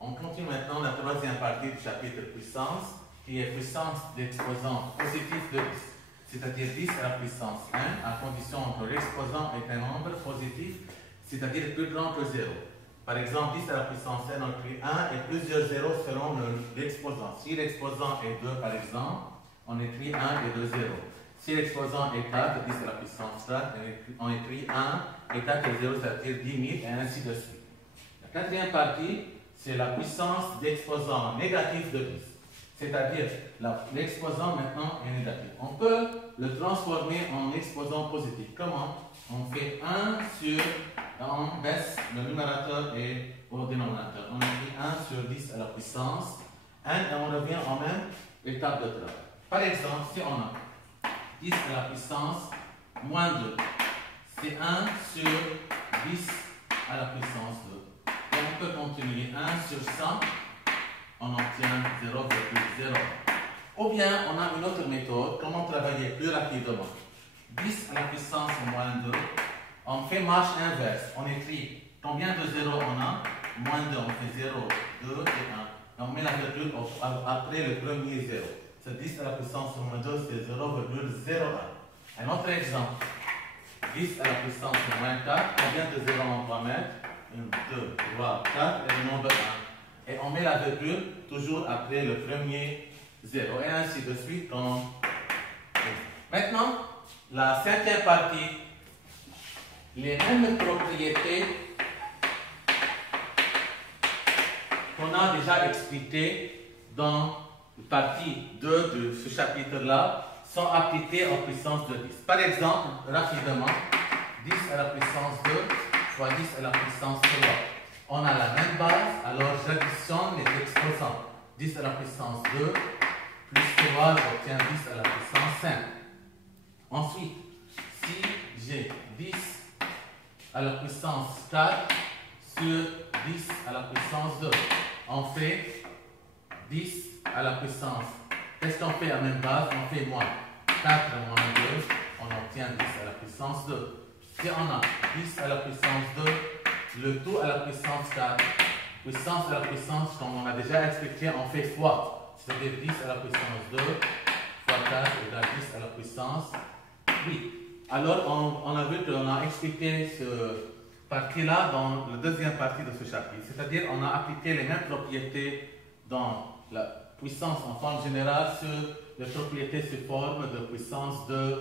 On continue maintenant la troisième partie du chapitre puissance, qui est puissance d'exposant positif de 10. C'est-à-dire 10 à la puissance 1, à condition que l'exposant est un nombre positif, c'est-à-dire plus grand que 0. Par exemple, 10 à la puissance n, on écrit 1 et plusieurs zéros selon l'exposant. Si l'exposant est 2, par exemple, on écrit 1 et 2 zéros. Si l'exposant est 4, 10 à la puissance 4, on écrit 1 et 4 zéros, c'est-à-dire 10 000, et ainsi de suite. La quatrième partie, c'est la puissance d'exposant négatif de 10. C'est-à-dire, l'exposant maintenant est négatif. On peut le transformer en exposant positif. Comment? On fait 1 sur, on baisse le numérateur et au dénominateur. On écrit 1 sur 10 à la puissance 1 et on revient en même étape de travail. Par exemple, si on a 10 à la puissance moins 2, c'est 1 sur 10 à la puissance 2. Et on peut continuer 1 sur 100, on obtient 0,0. Ou bien, on a une autre méthode, comment travailler plus rapidement. 10 à la puissance moins 2, on fait marche inverse. On écrit combien de zéros on a, moins 2, on fait 0, 2 et 1. On met la virgule après le premier 0. C'est 10 à la puissance moins 2, c'est 0,01. Un autre exemple, 10 à la puissance moins 4, combien de zéros on va mettre? 1, 2, 3, 4 et le nombre 1. Et on met la virgule toujours après le premier 0 et ainsi de suite. Maintenant, la cinquième partie, les mêmes propriétés qu'on a déjà expliquées dans la partie 2 de ce chapitre-là sont appliquées en puissance de 10. Par exemple, rapidement, 10 à la puissance 2 fois 10 à la puissance 3. On a la même base, alors j'additionne les exposants. 10 à la puissance 2 plus 3, j'obtiens 10 à la puissance 5. Ensuite, si j'ai 10 à la puissance 4 sur 10 à la puissance 2, on fait 10 à la puissance. Qu'est-ce qu'on fait à même base? On fait moins. 4 moins 2, on obtient 10 à la puissance 2. Si on a 10 à la puissance 2, le tout à la puissance 4, puissance à la puissance, comme on a déjà expliqué, on fait fois. C'est-à-dire 10 à la puissance 2 fois 4 égale 10 à la puissance 8. Alors, on a vu qu'on a expliqué ce partie-là dans la deuxième partie de ce chapitre. C'est-à-dire, on a appliqué les mêmes propriétés dans la puissance en forme générale sur les propriétés sous forme de puissance de